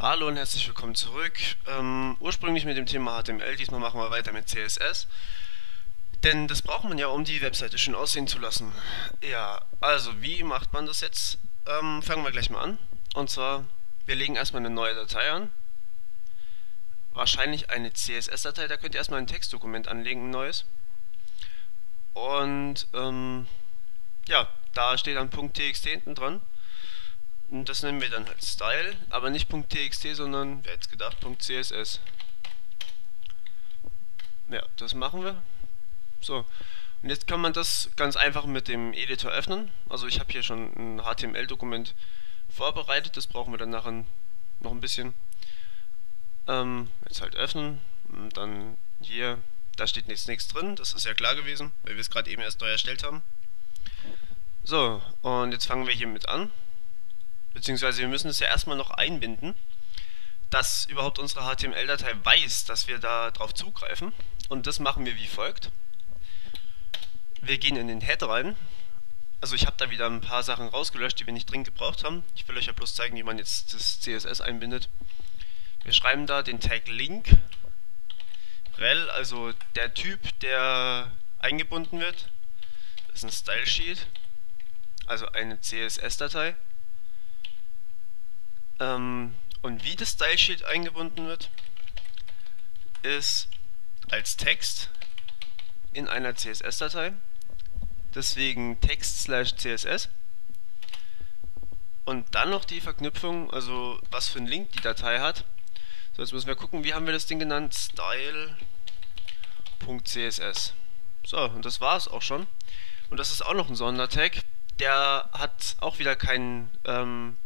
Hallo und herzlich willkommen zurück. Ursprünglich mit dem Thema HTML, diesmal machen wir weiter mit CSS. Denn das braucht man ja, um die Webseite schön aussehen zu lassen. Ja, also wie macht man das jetzt? Fangen wir gleich mal an. Und zwar, wir legen erstmal eine neue Datei an. Wahrscheinlich eine CSS-Datei, da könnt ihr erstmal ein Textdokument anlegen, ein neues. Und ja, da steht dann .txt hinten dran. Und das nennen wir dann halt Style, aber nicht .txt, sondern, wer hätte es gedacht, .css. Ja, das machen wir. So, und jetzt kann man das ganz einfach mit dem Editor öffnen. Also ich habe hier schon ein HTML-Dokument vorbereitet, das brauchen wir dann nachher noch ein bisschen. Jetzt halt öffnen und dann hier, da steht nichts drin, das ist ja klar gewesen, weil wir es gerade eben erst neu erstellt haben. So, und jetzt fangen wir hiermit an, beziehungsweise wir müssen es ja erstmal noch einbinden, dass überhaupt unsere HTML-Datei weiß, dass wir da drauf zugreifen. Und das machen wir wie folgt. Wir gehen in den Head rein. Also ich habe da wieder ein paar Sachen rausgelöscht, die wir nicht dringend gebraucht haben. Ich will euch ja bloß zeigen, wie man jetzt das CSS einbindet. Wir schreiben da den Tag Link, rel, also der Typ, der eingebunden wird. Das ist ein Style Sheet, also eine CSS-Datei. Und wie das Style Sheet eingebunden wird, ist als Text in einer CSS-Datei. Deswegen Text/CSS. Und dann noch die Verknüpfung, also was für einen Link die Datei hat. So, jetzt müssen wir gucken, wie haben wir das Ding genannt? Style.css. So, und das war es auch schon. Und das ist auch noch ein Sondertag. Der hat auch wieder keinen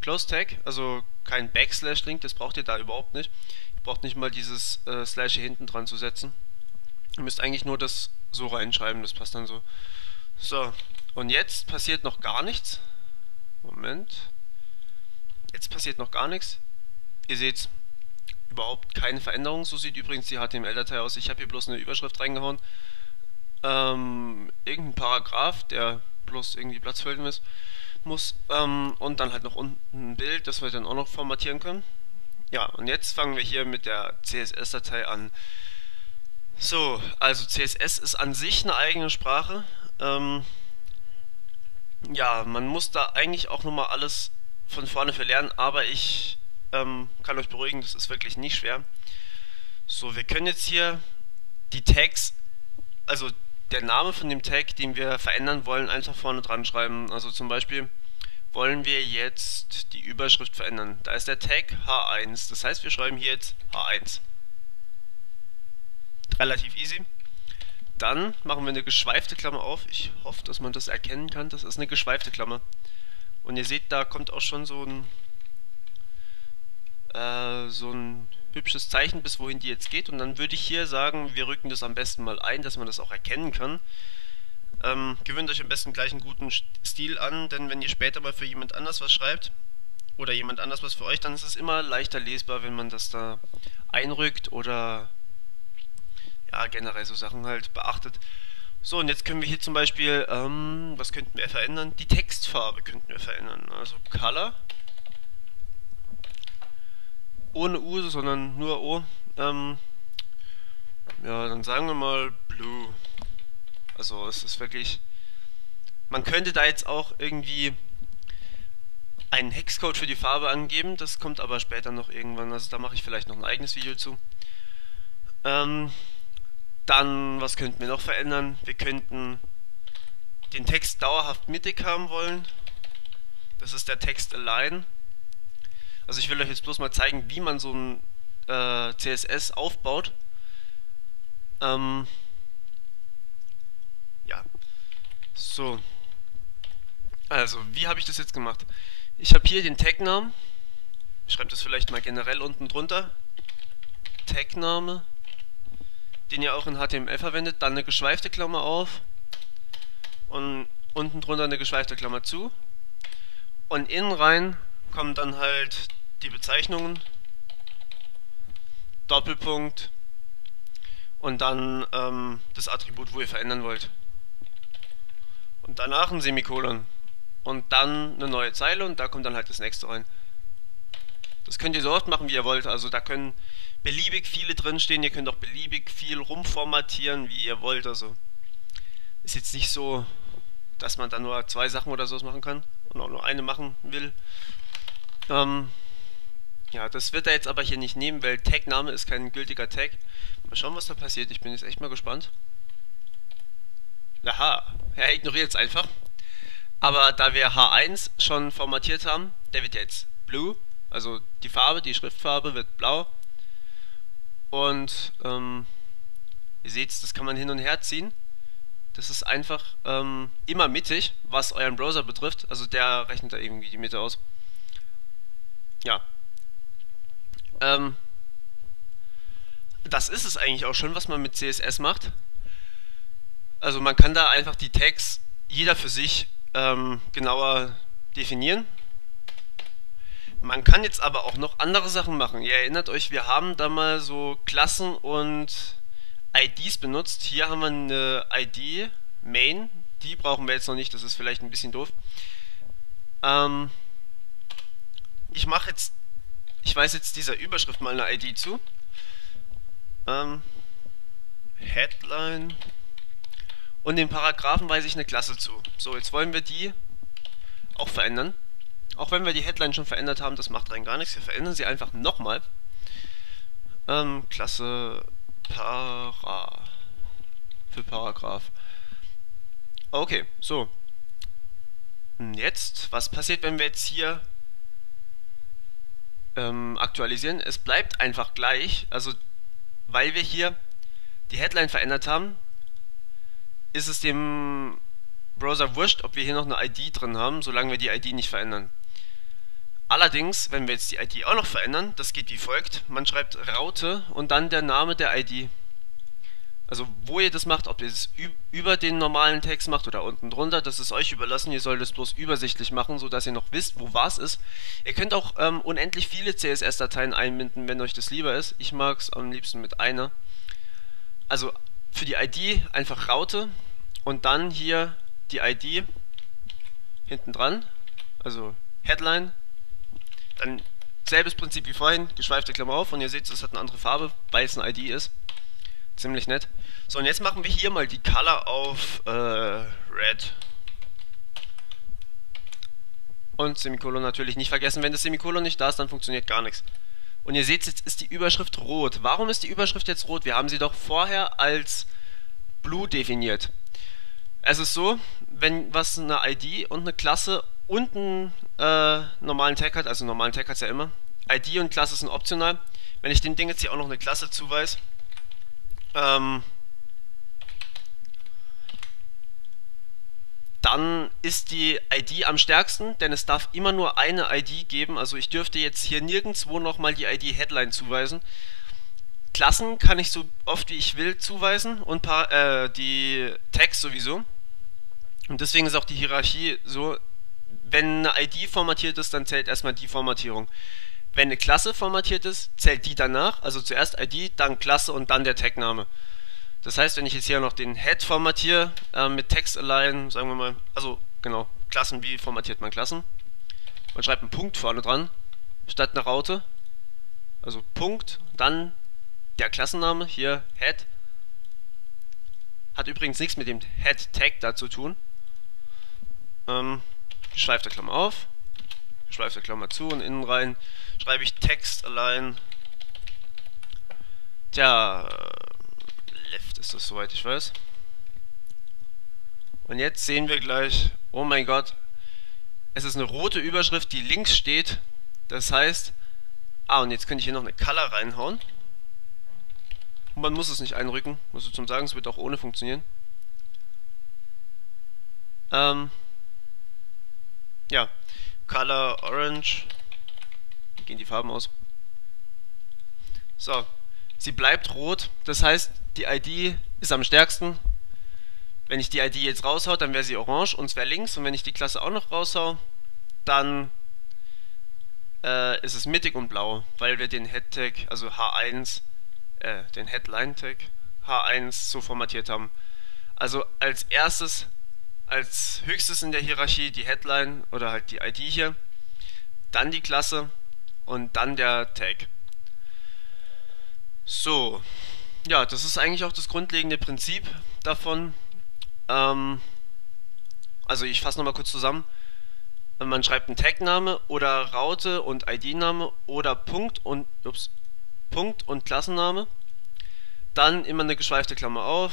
Close Tag, also kein Backslash-Link, das braucht ihr da überhaupt nicht. Ihr braucht nicht mal dieses Slash hier hinten dran zu setzen. Ihr müsst eigentlich nur das so reinschreiben, das passt dann so. So, und jetzt passiert noch gar nichts. Moment. Jetzt passiert noch gar nichts. Ihr seht überhaupt keine Veränderung. So sieht übrigens die HTML-Datei aus. Ich habe hier bloß eine Überschrift reingehauen. Irgendein Paragraph, der bloß irgendwie Platz füllen muss. Und dann halt noch unten ein Bild, das wir dann auch noch formatieren können. Ja, und jetzt fangen wir hier mit der CSS-Datei an. So, also CSS ist an sich eine eigene Sprache. Ja, man muss da eigentlich auch nochmal alles von vorne verlernen, aber ich kann euch beruhigen, das ist wirklich nicht schwer. So, wir können jetzt hier die Tags, also der Name von dem Tag, den wir verändern wollen, einfach vorne dran schreiben. Also zum Beispiel wollen wir jetzt die Überschrift verändern. Da ist der Tag H1, das heißt wir schreiben hier jetzt H1. Relativ easy. Dann machen wir eine geschweifte Klammer auf. Ich hoffe, dass man das erkennen kann. Das ist eine geschweifte Klammer. Und ihr seht, da kommt auch schon so ein hübsches Zeichen, bis wohin die jetzt geht. Und dann würde ich hier sagen, wir rücken das am besten mal ein, dass man das auch erkennen kann. Gewöhnt euch am besten gleich einen guten Stil an, denn wenn ihr später mal für jemand anders was schreibt, oder jemand anders was für euch, dann ist es immer leichter lesbar, wenn man das da einrückt oder ja, generell so Sachen halt beachtet. So, und jetzt können wir hier zum Beispiel, was könnten wir verändern? Die Textfarbe könnten wir verändern. Also Color, ohne U, sondern nur O. Ja, dann sagen wir mal Blue. Also es ist wirklich, man könnte da jetzt auch irgendwie einen Hexcode für die Farbe angeben, das kommt aber später noch irgendwann, also da mache ich vielleicht noch ein eigenes Video zu. Dann, was könnten wir noch verändern? Wir könnten den Text dauerhaft mittig haben wollen. Das ist der Text Align. Also ich will euch jetzt bloß mal zeigen, wie man so ein CSS aufbaut. Ja, so. Also, wie habe ich das jetzt gemacht? Ich habe hier den Tag-Namen. Ich schreibe das vielleicht mal generell unten drunter. Tag-Name, den ihr auch in HTML verwendet. Dann eine geschweifte Klammer auf. Und unten drunter eine geschweifte Klammer zu. Und innen rein kommen dann halt die Bezeichnungen. Doppelpunkt. Und dann das Attribut, wo ihr verändern wollt. Und danach ein Semikolon. Und dann eine neue Zeile und da kommt dann halt das nächste rein. Das könnt ihr so oft machen, wie ihr wollt. Also da können beliebig viele drinstehen. Ihr könnt auch beliebig viel rumformatieren, wie ihr wollt. Also ist jetzt nicht so, dass man da nur zwei Sachen oder sowas machen kann und auch nur eine machen will. Ähm, ja, das wird er jetzt aber hier nicht nehmen, weil Tag-Name ist kein gültiger Tag. Mal schauen, was da passiert. Ich bin jetzt echt mal gespannt. Aha, er ignoriert es einfach. Aber da wir H1 schon formatiert haben, der wird jetzt blue. Also die Farbe, die Schriftfarbe wird blau. Und ihr seht, das kann man hin und her ziehen. Das ist einfach immer mittig, was euren Browser betrifft. Also der rechnet da irgendwie die Mitte aus. Ja. Das ist es eigentlich auch schon, was man mit CSS macht. Also man kann da einfach die Tags jeder für sich genauer definieren. Man kann jetzt aber auch noch andere Sachen machen. Ihr erinnert euch, wir haben da mal so Klassen und IDs benutzt. Hier haben wir eine ID, Main. Die brauchen wir jetzt noch nicht, das ist vielleicht ein bisschen doof. Ich weise jetzt dieser Überschrift mal eine ID zu. Headline. Und den Paragraphen weise ich eine Klasse zu. So, jetzt wollen wir die auch verändern. Auch wenn wir die Headline schon verändert haben, das macht rein gar nichts. Wir verändern sie einfach nochmal. Klasse für Paragraph. Okay, so. Jetzt, was passiert, wenn wir jetzt hier aktualisieren? Es bleibt einfach gleich. Also, weil wir hier die Headline verändert haben, ist es dem Browser wurscht, ob wir hier noch eine ID drin haben, solange wir die ID nicht verändern. Allerdings, wenn wir jetzt die ID auch noch verändern, das geht wie folgt. Man schreibt Raute und dann der Name der ID. Also wo ihr das macht, ob ihr es über den normalen Text macht oder unten drunter, das ist euch überlassen. Ihr sollt es bloß übersichtlich machen, sodass ihr noch wisst, wo was ist. Ihr könnt auch unendlich viele CSS-Dateien einbinden, wenn euch das lieber ist. Ich mag es am liebsten mit einer. Also für die ID einfach Raute und dann hier die ID hinten dran, also Headline. Dann selbes Prinzip wie vorhin, geschweifte Klammer auf und ihr seht, es hat eine andere Farbe, weil es eine ID ist. Ziemlich nett. So, und jetzt machen wir hier mal die Color auf Red. Und Semikolon natürlich nicht vergessen. Wenn das Semikolon nicht da ist, dann funktioniert gar nichts. Und ihr seht, jetzt ist die Überschrift rot. Warum ist die Überschrift jetzt rot? Wir haben sie doch vorher als blue definiert. Es ist so, wenn was eine ID und eine Klasse und einen normalen Tag hat, also einen normalen Tag hat es ja immer, ID und Klasse sind optional. Wenn ich dem Ding jetzt hier auch noch eine Klasse zuweise, dann ist die ID am stärksten, denn es darf immer nur eine ID geben. Also ich dürfte jetzt hier nirgendwo nochmal die ID Headline zuweisen. Klassen kann ich so oft wie ich will zuweisen und die Tags sowieso. Und deswegen ist auch die Hierarchie so, wenn eine ID formatiert ist, dann zählt erstmal die Formatierung. Wenn eine Klasse formatiert ist, zählt die danach, also zuerst ID, dann Klasse und dann der Tagname. Das heißt, wenn ich jetzt hier noch den Head formatiere mit Text-Align, sagen wir mal, also genau, Klassen, wie formatiert man Klassen? Man schreibt einen Punkt vorne dran, statt einer Raute, also Punkt, dann der Klassenname, hier Head, hat übrigens nichts mit dem Head-Tag da zu tun. Geschweifte Klammer auf, geschweifte Klammer zu und innen rein schreibe ich Text-Align. Tja, Left ist das, soweit ich weiß. Und jetzt sehen wir gleich, oh mein Gott, es ist eine rote Überschrift, die links steht. Das heißt, und jetzt könnte ich hier noch eine Color reinhauen. Und man muss es nicht einrücken, muss ich zum sagen, es wird auch ohne funktionieren. Ja, Color Orange. Wie gehen die Farben aus? So, sie bleibt rot, das heißt, die ID ist am stärksten. Wenn ich die ID jetzt raushau, dann wäre sie orange und es wäre links. Und wenn ich die Klasse auch noch raushau, dann ist es mittig und blau, weil wir den Head-Tag, also H1, den Headline-Tag H1 so formatiert haben. Also als erstes, als höchstes in der Hierarchie die Headline oder halt die ID hier, dann die Klasse und dann der Tag. So, ja, das ist eigentlich auch das grundlegende Prinzip davon. Ähm, also ich fasse nochmal kurz zusammen. Man schreibt einen Tag-Name oder Raute und ID-Name oder Punkt und Klassenname. Dann immer eine geschweifte Klammer auf,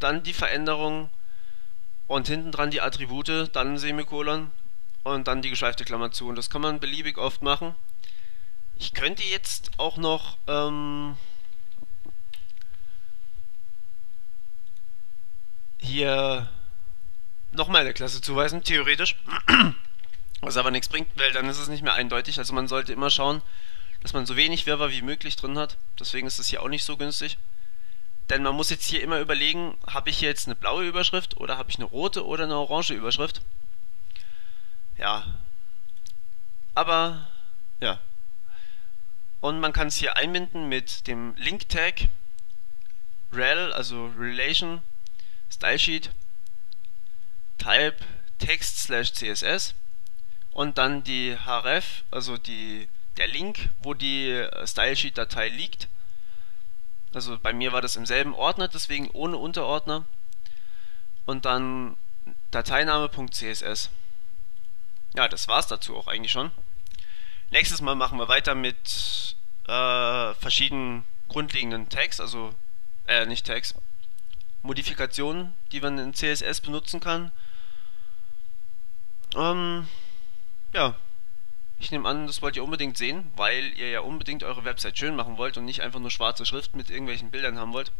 dann die Veränderung und hinten dran die Attribute, dann ein Semikolon und dann die geschweifte Klammer zu. Und das kann man beliebig oft machen. Ich könnte jetzt auch noch hier nochmal eine Klasse zuweisen, theoretisch. Was aber nichts bringt, weil dann ist es nicht mehr eindeutig. Also man sollte immer schauen, dass man so wenig Wirrwarr wie möglich drin hat. Deswegen ist es hier auch nicht so günstig. Denn man muss jetzt hier immer überlegen, habe ich jetzt eine blaue Überschrift oder habe ich eine rote oder eine orange Überschrift? Ja, aber ja. Und man kann es hier einbinden mit dem Link-Tag, rel, also Relation, Stylesheet, Type, Text slash CSS und dann die href, also der Link, wo die Stylesheet-Datei liegt. Also bei mir war das im selben Ordner, deswegen ohne Unterordner. Und dann Dateiname.css. Ja, das war's dazu auch eigentlich schon. Nächstes Mal machen wir weiter mit verschiedenen grundlegenden Tags, also nicht Tags, Modifikationen, die man in CSS benutzen kann. Ja, ich nehme an, das wollt ihr unbedingt sehen, weil ihr ja unbedingt eure Website schön machen wollt und nicht einfach nur schwarze Schrift mit irgendwelchen Bildern haben wollt.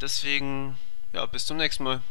Deswegen, ja, bis zum nächsten Mal.